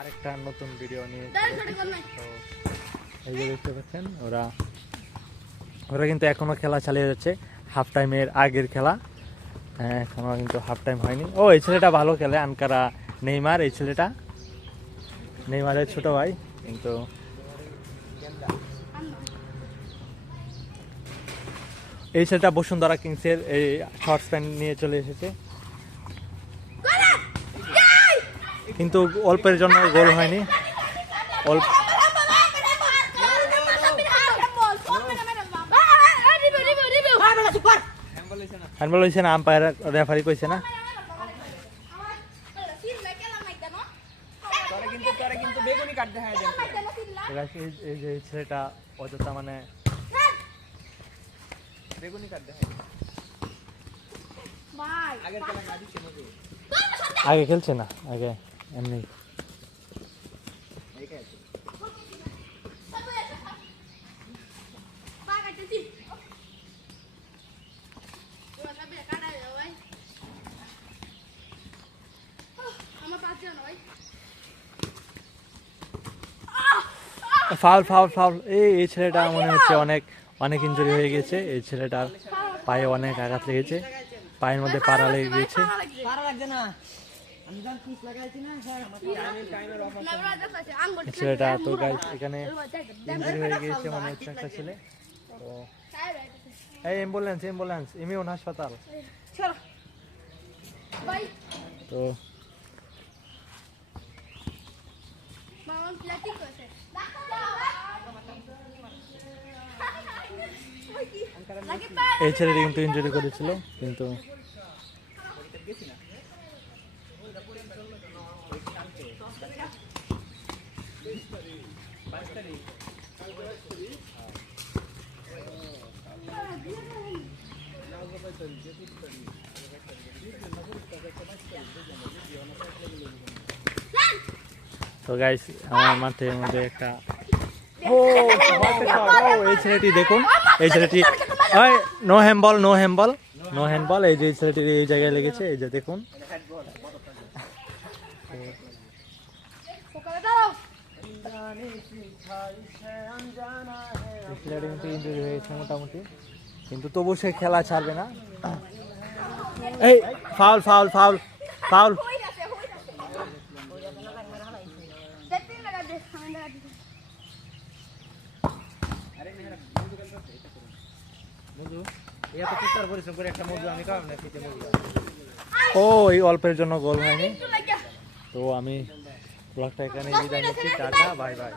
আরেকটা নতুন ভিডিও নিয়ে তো এই যে দেখতে পাচ্ছেন ওরা ওরা কিন্তু এখনও খেলা চালিয়ে যাচ্ছে। হাফ টাইমের আগের খেলা। হ্যাঁ এখনও কিন্তু হাফ টাইম হয়নি। ও এই ছেলেটা ভালো খেলে আনকারা নেইমার এই ছেলেটা। নেইমারের ছোট ভাই কিন্তু এই ছেলেটা বসুন্ধরা কিংসের এই শর্টস প্যান্ট নিয়ে চলে এসেছে। কিন্তু অল্পের জন্য গোল হয়নি। অল্প হ্যান্ডবল হয়েছে না আম্পায়ার রেফারি কইছে না। এই যে মানে আগে খেলছে না, আগে। এমনি। Foul foul foul. এই এই ছেলেটা মনে হচ্ছে অনেক অনেক ইঞ্জুরি হয়ে গেছে। এই ছেলেটার পায়ে অনেক আঘাত লেগেছে। পায়ের মধ্যে পাড়া লেগে গিয়েছে পারা লাগছে না আমি যখন পিস লাগাইছি। না স্যার আমার টাইমের টাইমের অফ এই ছেলেটা তো গাইস এখানে ইনজুরি হয়ে গিয়েছে মনে হচ্ছে একটা ছেলে। তো এই অ্যাম্বুলেন্স অ্যাম্বুলেন্স ইমিউন হাসপাতাল। তো এই ছেলেটি কিন্তু ইনজুরি করেছিল কিন্তু তো গাইস আমার মাঠের মধ্যে একটা ও এই ছেলেটি দেখুন, এই ছেলেটি no handball no handball no handball এই যে এই ছেলেটির এই জায়গায় লেগেছে, এই যে দেখুন। এই ছেলেটি হয়েছে মোটামুটি কিন্তু তবু সে খেলা ছাড়বে না এই ফাউল ফাউল ফাউল ফাউল ও এই অল্পের জন্য গোল হয়নি। তো আমি ব্লগটা এখানে টাটা বাই বাই।